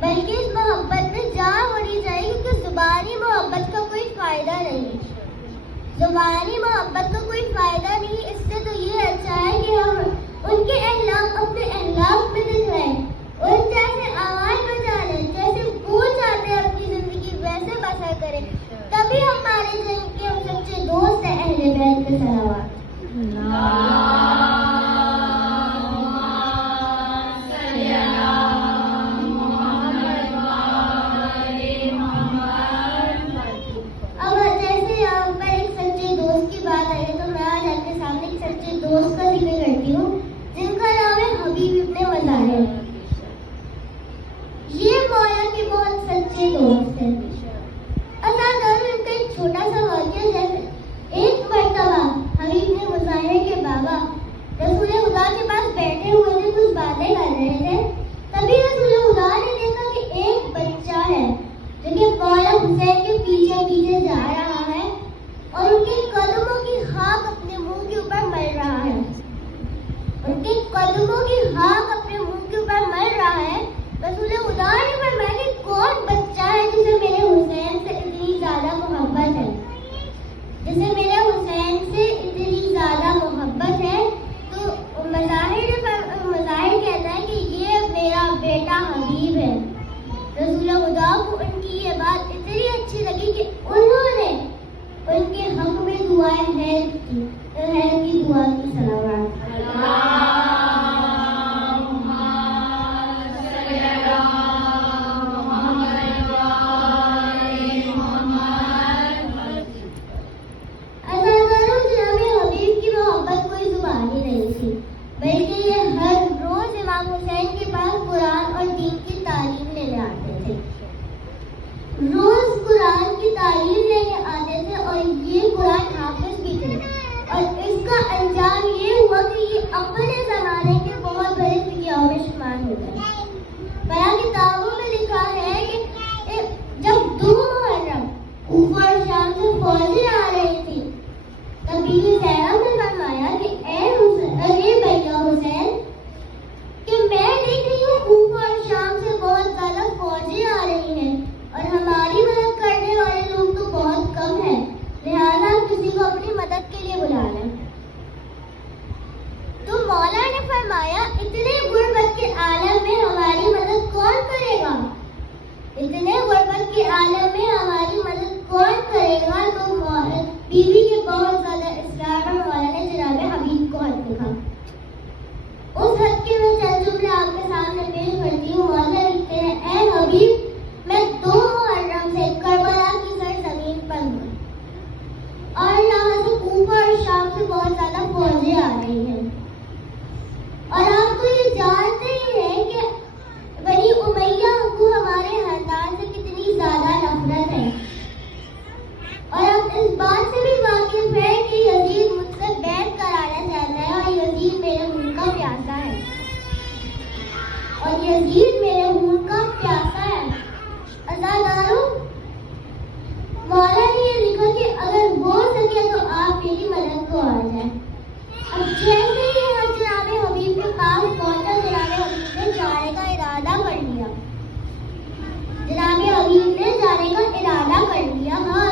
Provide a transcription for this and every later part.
بلکہ اس محبت میں جان ہونی چاہیے، کیونکہ زبان زبانی محبت کا کوئی فائدہ نہیں، اس سے تو یہ اچھا ہے کہ ہم ان کے اخلاق اپنے اخلاق میں دکھائیں، اور جیسے آواز بجا لیں، جیسے وہ چاہتے ہیں اپنی زندگی ویسے بسر کریں، تبھی ہمارے دن کے ہم سچے دوست ہیں اہل بیت کے صلوات۔ دوست کا ذکر کرتی ہوں جن کا نام ہے حبیب ابن مظاہر۔ یہ مولا کے بہت سچے دوست ہیں۔ ان کا ایک چھوٹا سا واقعہ، جیسے ایک مرتبہ حبیب ابن مظاہر کے بابا رسول خدا کے پاس بیٹھے ہوئے تھے، کچھ باتیں کر رہے تھے، تبھی رسول خدا نے دیکھا کہ ایک بچہ ہے جو کہ مولا حسین کے پیچھے پیچھے جا رہا ہے اور ان کے قدموں کی خاک اپنے منہ کے اوپر مل رہا ہے، ان کے قدموں کی خاک اپنے منہ کے اوپر مل رہا ہے۔ رسول خدا نے فرمایا کہ کون بچہ ہے جسے میرے حسین سے اتنی زیادہ محبت ہے، جسے میرے حسین سے اتنی زیادہ محبت ہے؟ تو مظاہر کہتا ہے کہ یہ میرا بیٹا حبیب ہے۔ رسول خدا کو ان کی یہ بات اتنی اچھی لگی کہ انہوں نے ان کے حق میں دعائیں خیر کی دعا کی صلوات۔ بلکہ یہ ہر روز امام حسین کے پاس قرآن اور دین کی تعلیم لینے آتے تھے، روز قرآن کی تعلیم لینے آتے تھے، اور یہ قرآن حافظ بھی تھے، اور اس کا انجام یہ ہوا کہ یہ اپنے زمانے کے بہت بڑے فقیہوں میں شمار ہو گئے۔ بڑا کتابوں میں لکھا ہے کہ جب 2 محرم کوفہ اور شام سے فوجیں آ رہی تھی، تب بیوی زینب نے فرمایا کہ اے بھیا حسین، کہ میں دیکھ رہی ہوں کوفہ اور شام سے بہت زیادہ فوجیں آ رہی ہیں اور ہماری مدد کرنے والے لوگ تو بہت کم ہیں، لہٰذا کسی کو اپنی مدد کے لیے بلا لیں۔ تو مولا نے فرمایا اتنے غربت کے عالم میں ہماری مدد کون کرے گا؟ اتنے غربت کے عالم میں ہماری مدد کون کرے گا؟ تو بیوی کے بہت زیادہ اصرار پر مولا نے جناب حبیب کو خط لکھا۔ اس خط کے میں چند جملے آپ کے سامنے پیش کرتی ہوں۔ مولا لکھتے ہیں، اے حبیب، میں 2 محرم سے کربلا کی سرزمین پر ہوں اور یہاں سے کوفہ اور شام سے بہت زیادہ فوجیں آ رہی ہیں، اور آپ تو یہ جانتے ہی ہیں کہ بنی امیہ کو ہمارے خاندان سے کتنی زیادہ نفرت ہے، اور آپ اس بات سے بھی واقف ہے کہ یزید مجھ سے بیعت کرانا چاہتا ہے، اور یزید میرے خون کا پیاسا ہے، اور یزید میرے خون کا پیاسا ہے۔ عزادارو، مولا نے یہ لکھا کہ اگر ہو سکے تو آپ میری مدد کو آ جائیں۔ اب جیسے ہی جناب حبیب کے پاس پہنچا، جناب حبیب نے جانے کا ارادہ کر لیا، جناب حبیب نے جانے کا ارادہ کر لیا۔ ہاں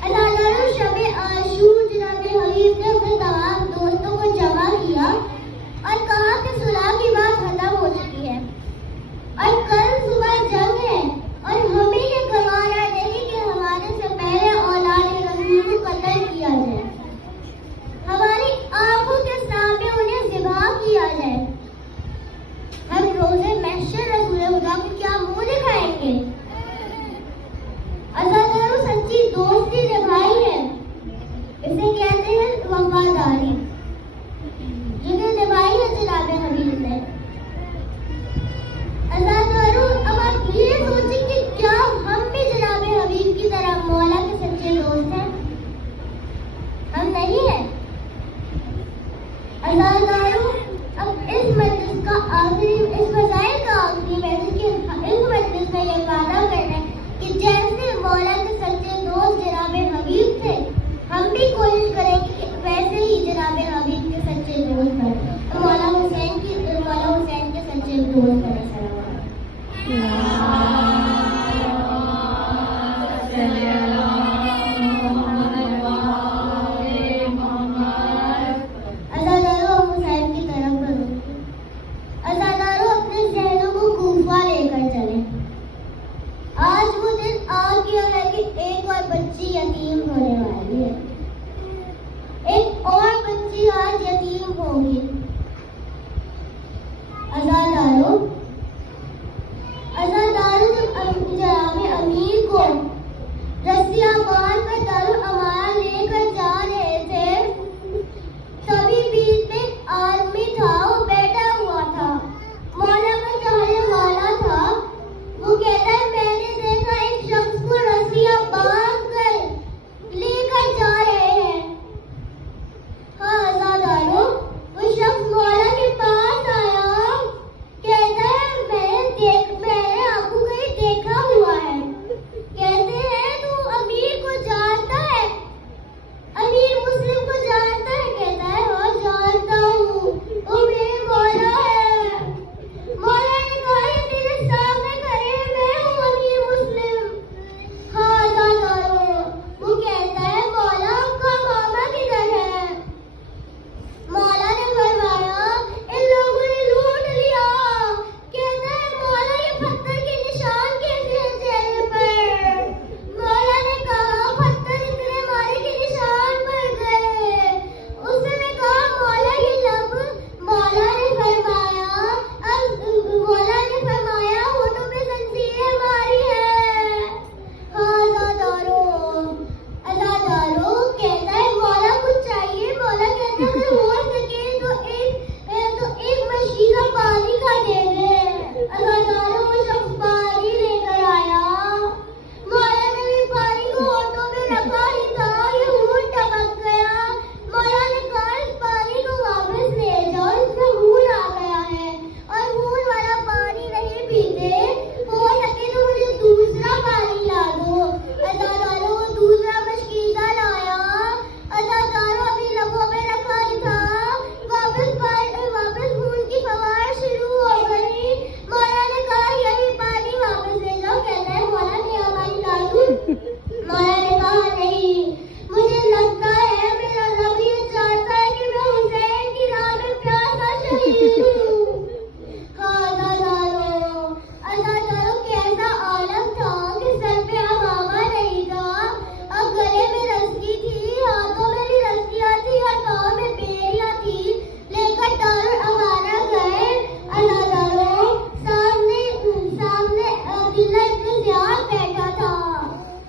عزادارو، شب عاشور جناب حبیب نے اپنے تمام دوستوں کو جمع کیا اور کہا کہ صلح کی بات ختم ہو چکی ہے اور کل صبح جنگ ہے، اور ہمیں یہ گوارا نہیں کہ ہمارے سے پہلے اولاد رسول کو قتل کیا جائے، ہماری آنکھوں کے سامنے انہیں ذبح کیا جائے۔ ہم روزے محشر رسول خدا کو کیا منہ دکھائیں گے؟ عزادارو، سچی دوستی نبھائی ہے، اسے کہتے ہیں وفاداری، جو کہ نبھائی ہے جناب حبیب نے۔ عزادارو، اب آپ یہ سوچیں کہ کیا ہم بھی جناب حبیب کی طرح مولا کے سچے دوست ہیں؟ ہم نہیں ہیں۔ عزادارو، اب اس مجلس کا اس فضائل کا آخری میسج کہ اس مجلس میں یہ وعدہ کرنا ہے کہ جیسے مولا کے سچے دوست جناب حبیب تھے، ہم بھی کوشش کریں گے کہ ویسے ہی جناب حبیب کے سچے دوست بنیں، مولا حسین کے سچے دوست بنیں۔ صلوات۔ کیا ہے کہ ایک اور بچی یتیم ہونے والی ہے، ایک اور بچی آج یتیم ہوگی۔ عزاداروں جب جناب امیر کو رسیاں باندھ کر دارالامانہ لے کر جا رہے تھے، تبھی بیچ میں آدمی تھا، وہ بیٹھا ہوا تھا، مولا کا چاہنے والا تھا۔ وہ کہتا ہے میں نے دیکھا ایک شخص کو رسیاں باندھ کر لے کر جا رہے ہیں۔ ہاں عزاداروں، وہ شخص مولا کے پاس آیا، کہتا ہے میں نے آپ کو کہیں دیکھا ہوا ہے۔ کہتے ہیں تو امیر کو جانتا ہے، امیر مسلم کو جانتا ہے؟ کہتا ہے ہاں جانتا ہوں، وہ میرے مولا ہے۔ مولا نے کہا یہ تیرے سامنے کھڑے ہیں، میں ہوں امیر مسلم۔ ہاں عزاداروں، وہ کہتا ہے مولا آپ کا ماما کدھر ہے؟ مولا نے فرمایا ان لوگوں نے لوٹ لیا۔ کہتا ہے مولا یہ پتھر کے نشان کیسے ہیں چہرے پر؟ مولا نے کہا پتھر اتنے مارے کے نشان پڑ گئے۔ اس نے کہا مولا یہ لب، مولا نے فرمایا ہونٹوں پہ زنجیریں ماری ہیں۔ ہاں عزاداروں کہتا ہے مولا کچھ چاہیے؟ مولا کہتا ہے اگر ہو سکے تو ایک مچھلی کا پانی کا دے دے۔ عزاداروں وہ شخص پانی لے کر آیا، مولا نے بھی پانی کو ہونٹوں میں رکھا ہی تھا، یہ ہونٹ ٹپک گیا۔ مولا نے کہا اس پانی کو واپس لے جاؤ، اس میں ہون آ گیا ہے اور ہون والا پانی نہیں پیتے، ہو سکے تو مجھے دوسرا پانی لا دو۔ عزاداروں وہ دوسرا مشکیزہ لایا، عزاداروں ابھی لبوں پہ رکھا ہی تھا، واپس ہون کی فوار شروع ہو گئی۔ مولا نے کہا یہی پانی واپس لے جاؤ۔ کہتا ہے مولا نیا پانی لا دوں؟ مولا نے کہا نہیں، مجھے لگتا ہے میرا رب یہ چاہتا ہے کہ میں حسین کی راہ میں پیاسا شہید ہوں۔ ہاں عزاداروں کیسا عالم تھا کہ سر پہ عمامہ نہیں تھا، اب گلے میں رسی تھی، ہاتھوں میں بھی رسیاں تھی اور پاؤں میں بیڑیاں تھی، لے کر دارالامانہ گئے۔ عزاداروں سامنے عبداللہ ابن زیاد بیٹھا تھا۔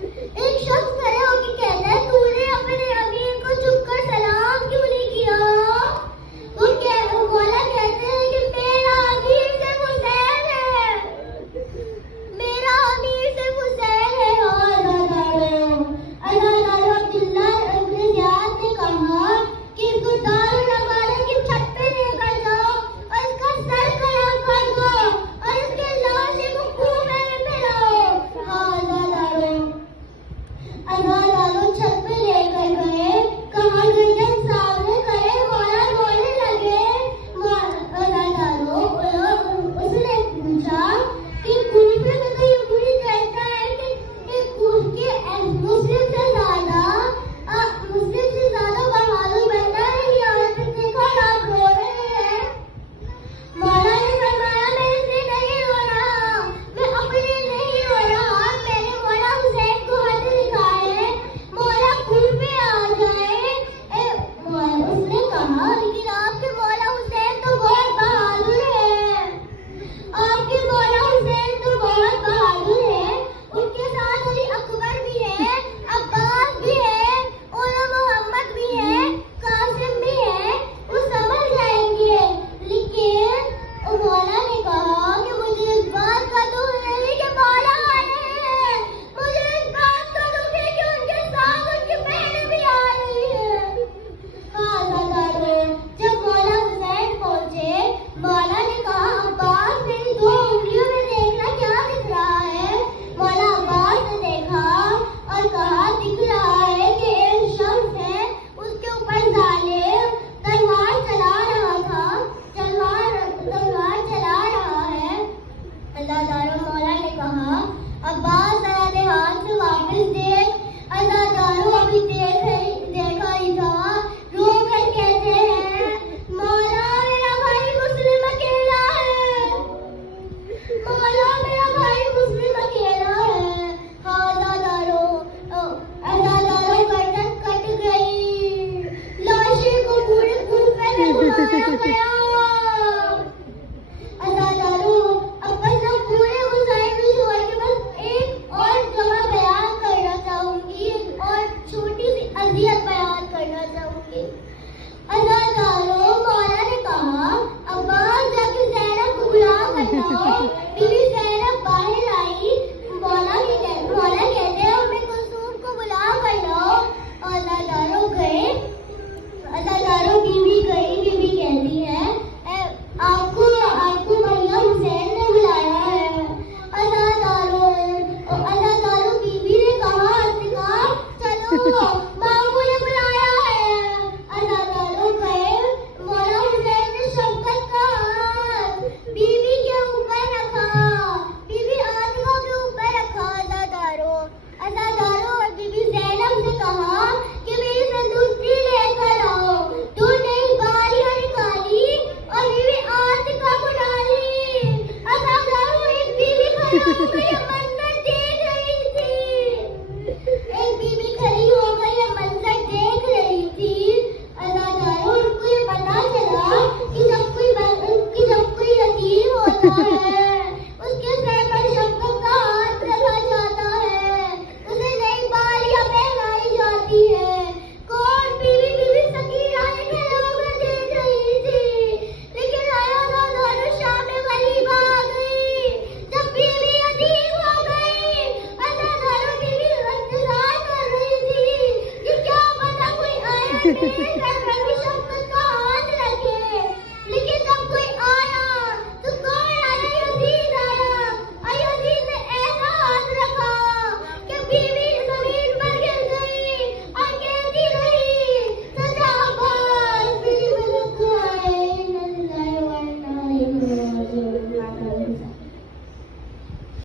ایک شخص کھڑے ہو کے کہتا ہے تو نے اپنے امیر کو چھپ کر سلام کیوں نہیں کیا؟ مولا کہتے ہیں کہ میرا امیر صرف حسین ہے، میرا امیر صرف حسین ہے۔ عزاداروں عبداللہ ابن زیاد نے کہا کہ اس کو دارالامانہ کی چھت پہ لے کر جاؤ اور اس کا سر خراب کر دو اور اس کے لاشے کو خوب میں پھیلاؤ۔ ہاں عزاداروں چھت پہ لے کر گئے، کہا گردن سامنے کرے، مولا رونے لگے۔ عزاداروں اس نے پوچھا کہ کوفے میں تو یہ بری کہتا ہے کہ مسلم سے زیادہ بہادر بندہ ہے، یہ عورت دیکھا آپ رو رہے ہیں۔ مولا نے فرمایا میں اس لیے نہیں رو رہا، میں اپنے لیے نہیں رو رہا، میں نے مولا حسین کو خط لکھا ہے، مولا خود پہ آ جائے۔ اس نے کہا لیکن آپ کے مولا حسین تو بہت بہادر ہیں، آپ کے مولا حسین تو بہت بہادر ہیں، ان کے ساتھ علی اکبر بھی ہے، عباس بھی ہے، اولا محمد بھی ہے، قاسم بھی ہے، وہ سمجھ جائیں گے۔ لیکن مولا نے کہا کہ مجھے اس بات کا دکھ نہیں کہ مولا آئے ہیں، مجھے اس بات کا دکھ ہے کہ ان کے ساتھ ان کی بہنیں بھی آ رہی ہیں۔ ہاں عزاداروں جب مولا حسین پہنچے، مولا نے کہا عباس میری دو انگلیوں میں دیکھنا کیا دکھ رہا ہے؟ مولا عباس نے دیکھا اور کہا دکھ رہا ہے کہ ایک شخص ہے، اس کے اوپر ظالم تلوار چلا رہا ہے۔ عزاداروں مولا نے کہا عباس ذرا دھیان سے واپس